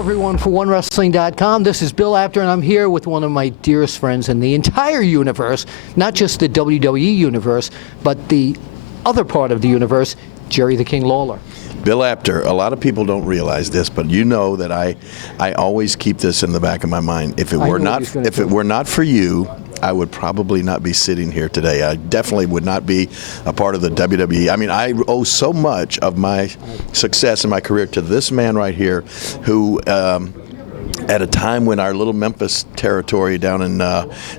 everyone, for OneWrestling.com. This is Bill Apter, and I'm here with one of my dearest friends in the entire universe, not just the WWE universe, but the other part of the universe, Jerry the King Lawler. Bill Apter, a lot of people don't realize this, but you know that I always keep this in the back of my mind. If it were not for you, I would probably not be sitting here today. I definitely would not be a part of the WWE. I mean, I owe so much of my success in my career to this man right here, who at a time when our little Memphis territory down in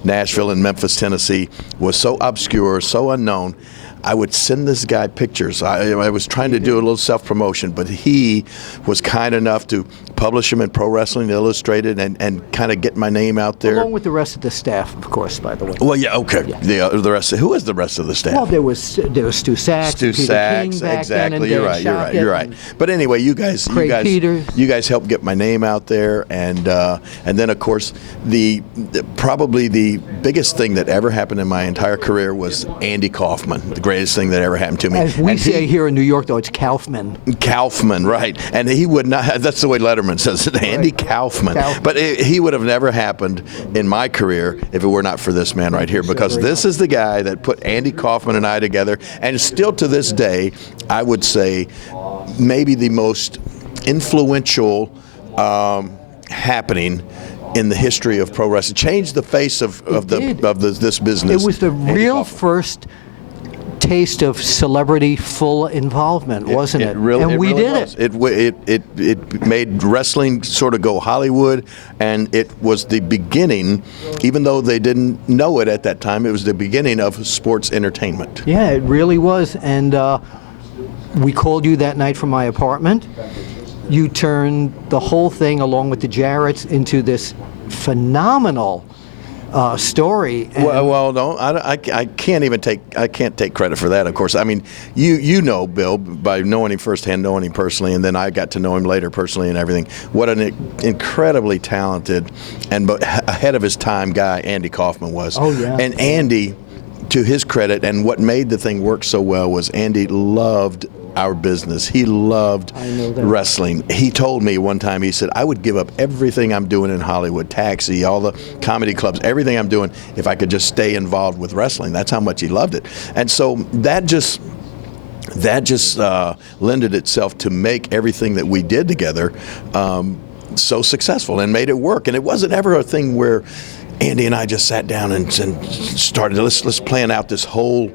Nashville and Memphis, Tennessee, was so obscure, so unknown, I would send this guy pictures. I was trying to do a little self-promotion, but he was kind enough to publish him in Pro Wrestling Illustrated and kind of get my name out there. Along with the rest of the staff, of course, by the way. Well, yeah, okay. Yeah. The rest. Who was the rest of the staff? Well, there was Stu Sachs, Stu Peter Sachs, King back exactly. then, and You're right. But anyway, you guys helped get my name out there, and then of course probably the biggest thing that ever happened in my entire career was Andy Kaufman, the greatest thing that ever happened to me. As we say here in New York, though, it's Kaufman. Kaufman, right. And he would not, that's the way Letterman says it, Andy Kaufman. But he would have never happened in my career if it were not for this man right here, because this is the guy that put Andy Kaufman and I together, and still to this day, I would say maybe the most influential happening in the history of pro wrestling. Changed the face of this business. It was the real first taste of celebrity full involvement, wasn't it? Really, we did it. It made wrestling sort of go Hollywood, and it was the beginning, even though they didn't know it at that time, it was the beginning of sports entertainment. Yeah, it really was. And we called you that night from my apartment. You turned the whole thing, along with the Jarretts, into this phenomenal story. Well, no, I can't even take credit for that. Of course, I mean, you know Bill by knowing him firsthand, knowing him personally, and then I got to know him later personally and everything. What an incredibly talented and ahead of his time guy Andy Kaufman was. Oh yeah. And Andy, to his credit, and what made the thing work so well was Andy loved our business. He loved wrestling. He told me one time, he said, I would give up everything I'm doing in Hollywood, Taxi, all the comedy clubs, everything I'm doing, if I could just stay involved with wrestling. That's how much he loved it. And so that just lended itself to make everything that we did together so successful and made it work. And it wasn't ever a thing where Andy and I just sat down and started. Let's plan out this whole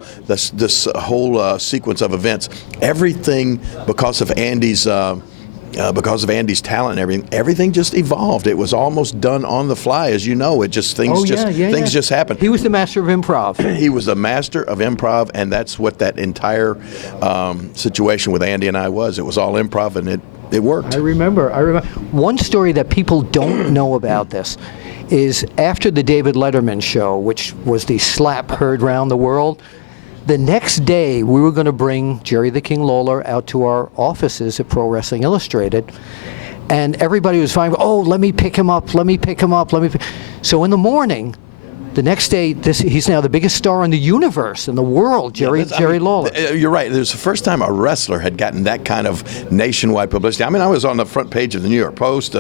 sequence of events. Everything because of Andy's talent and everything just evolved. It was almost done on the fly, as you know. It just things just happened. He was the master of improv. He was the master of improv, and that's what that entire situation with Andy and I was. It was all improv, and it worked. I remember. One story that people don't know about this is after the David Letterman show, which was the slap heard round the world, the next day we were going to bring Jerry the King Lawler out to our offices at Pro Wrestling Illustrated, and everybody was fine. Oh, let me pick him up. So in the morning, the next day, he's now the biggest star in the universe, in the world, Jerry Lawler. You're right. It was the first time a wrestler had gotten that kind of nationwide publicity. I mean, I was on the front page of the New York Post,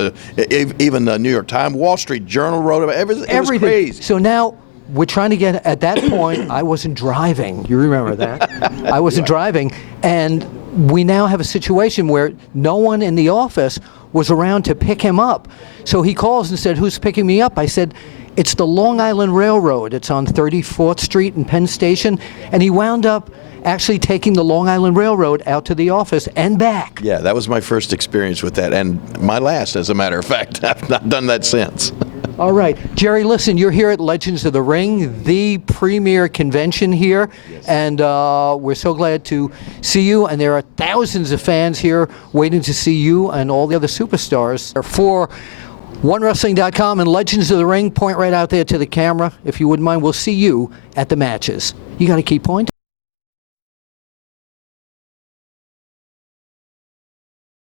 even the New York Times, Wall Street Journal wrote about it. It was crazy. So now we're trying to get, at that point, I wasn't driving. You remember that? I wasn't driving. And we now have a situation where no one in the office was around to pick him up. So he calls and said, who's picking me up? I said, it's the Long Island Railroad. It's on 34th Street in Penn Station. And he wound up actually taking the Long Island Railroad out to the office and back. Yeah, that was my first experience with that, and my last, as a matter of fact. I've not done that since. All right. Jerry, listen, you're here at Legends of the Ring, the premier convention here, and we're so glad to see you, and there are thousands of fans here waiting to see you and all the other superstars. For OneWrestling.com and Legends of the Ring, point right out there to the camera. If you wouldn't mind, we'll see you at the matches. You got to keep pointing.